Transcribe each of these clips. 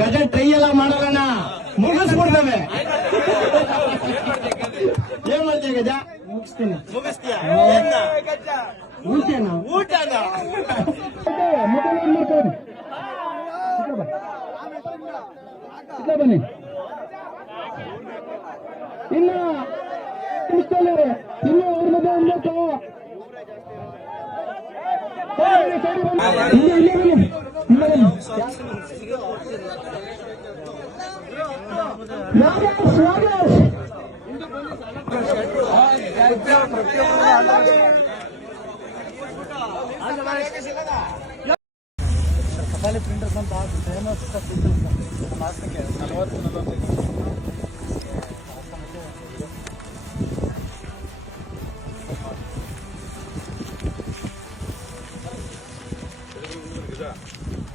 ಗಜ ಟ್ರೈ ಎಲ್ಲ ಮಾಡಲ್ಲ ಮುಗಿಸ್ಬಿಡ್ತವೆ. ಏನ್ ಮಾಡ್ತೀಯ ಗಜ? ಮುಗಿಸ್ತೀನಿ. ಮುಗಿಸ್ತೀಯ? ಊಟನ? ಊಟನ? ಬನ್ನಿ. ಇನ್ನ ಇನ್ನು ಅವ್ರ ಮಧ್ಯೆ ಅನ್ಬೇಕು ಸರಿ ಬನ್ನಿ. ಇಲ್ಲಿ ಇಲ್ಲಿ ಬನ್ನಿ. ಕಪಾಲಿ ಪ್ರಿಂಟರ್ಸ್ ಅಂತ ಫೇಮಸ್ ಪ್ರಿಂಟರ್ಸ್ ಮಾಸಕ್ಕೆ ನಲವತ್ತು ನಲವತ್ತೈದು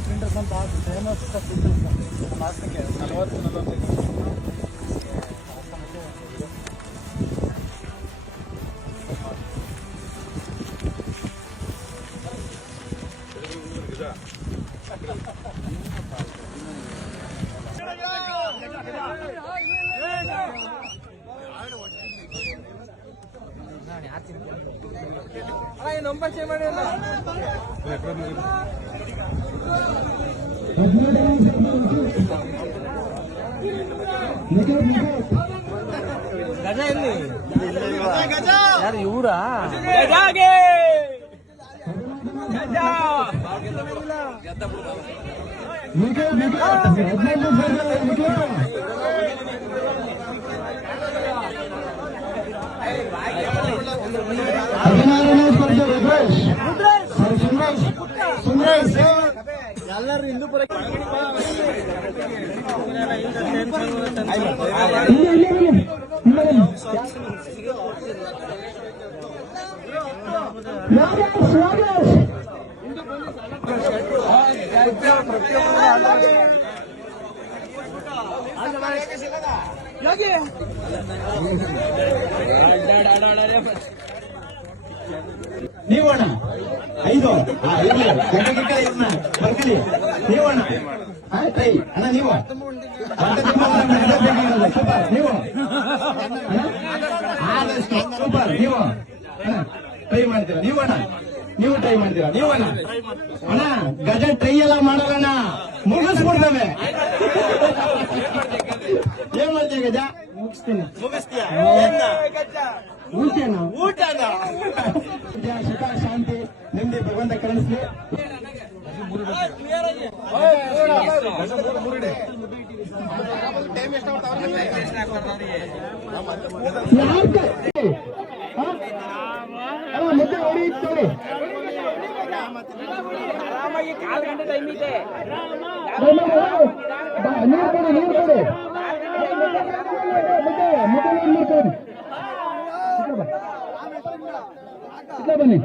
ಪ್ರಿಂಟರ್ಸ್ ಅಂತ ಫೇಮಸ್ ಪ್ರಿಂಟರ್ಸ್ ನಲವತ್ತು ನಲವತ್ತೈದು. గజ ఎన్ని యారు ఇవురా గజాగే గజ నికే నికే హెడ్లైన్ నికే ఐ భాయ్ ಹದಿನಾರನೇ ಸ್ಪರ್ಧೆ ರುದ್ರೇಶ್. ಸುಂದ್ರೇಶ್. ಸುಂದ್ರೇಶ್ ಎಲ್ಲರೂ ಹಿಂದೂ ಪರ ಇಲ್ಲಿ ಇಲ್ಲಿ ಬನ್ನಿ ಇಲ್ಲಿ. ಬನ್ನಿ ನಾಗೇಶ್ ನಾಗೇಶ್ ಯೋಗಿ. ಐದು ನೀವು ಇರ್ಲಿ. ಗಂಟೆ ಗಿಂಟೆ ಇರ್ನ. ಬರ್ಕಲಿ ನೀವಣ್ಣ ಆ, ಟ್ರೈ ಅಣ್ಣ ನೀವು. ಸೂಪರ್. ನೀವು. ಅಣ್ಣ? ಆದಷ್ಟು ಸೂಪರ್. ನೀವು. ಅಣ್ಣ, ಟ್ರೈ ಮಾಡ್ತೀರಾ? ಅಣ್ಣ. ನೀವು ಟ್ರೈ ಮಾಡ್ತೀರಾ? ನೀವು ಅಣ್ಣ. ಅಣ್ಣ ಗಜ ಟ್ರೈ ಎಲ್ಲ ಮಾಡಲ್ಲ ಮುಗಿಸ್ಬಿಡ್ತವೆ. ಏನ್ ಮಾಡ್ತೀಯ ಗಜ? ಮುಗಿಸ್ತೀನಿ. ಮುಗಿಸ್ತೀಯ? ಊಟನ? ಊಟನ? ಸುಖ ಶಾಂತಿ. ನೆಮ್ಮದಿ ಭಗವಂತ ಕರುಣಿಸ್ಲಿ ಯಾರ್ ಕ- ಹಾ? ಅಲ್ಲ, ಮುದ್ದೆ ಹೊಡೆಯುತ್ತೇವೆ ಆರಾಮಾಗಿ ಕಾಲು ಗಂಟೆ ಟೈಮ್ ಇದೆ ನೀರು ಕೊಡಿ ನೀರು ಕೊಡಿ ಮುದ್ದೆ ಮುದ್ದೆ ನೀರು ಕೊಡಿ ಇಟ್ಲ ಬನ್ನಿ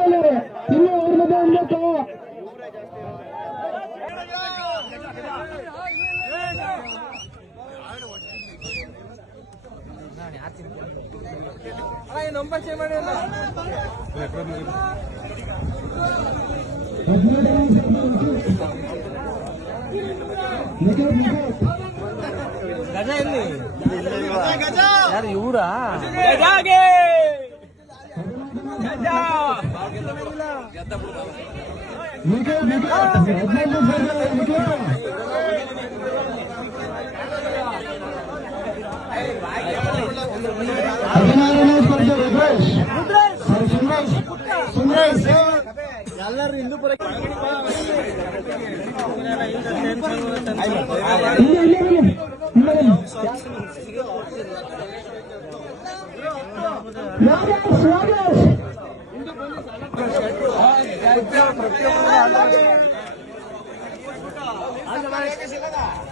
ನಿಮಿಷದಲ್ಲಿ ಇನ್ನು ಅವ್ರ ಮಧ್ಯೆ ಅನ್ಬೇಕು ಗಜ ಎಲ್ಲಿ ಯಾರು ಇವರಾ? ಗಜಾಗೆ. ಗಜ ಹದಿನಾರನೇ ಸ್ಪರ್ಧೆ ರುದ್ರೇಶ್ ಸುಂದರೇಶ್ ಸುಂದರೇಶ್ ಎಲ್ಲರೂ ಹಿಂದೂ ಪರ ಇಲ್ಲಿ आज हमारे कैसे लगा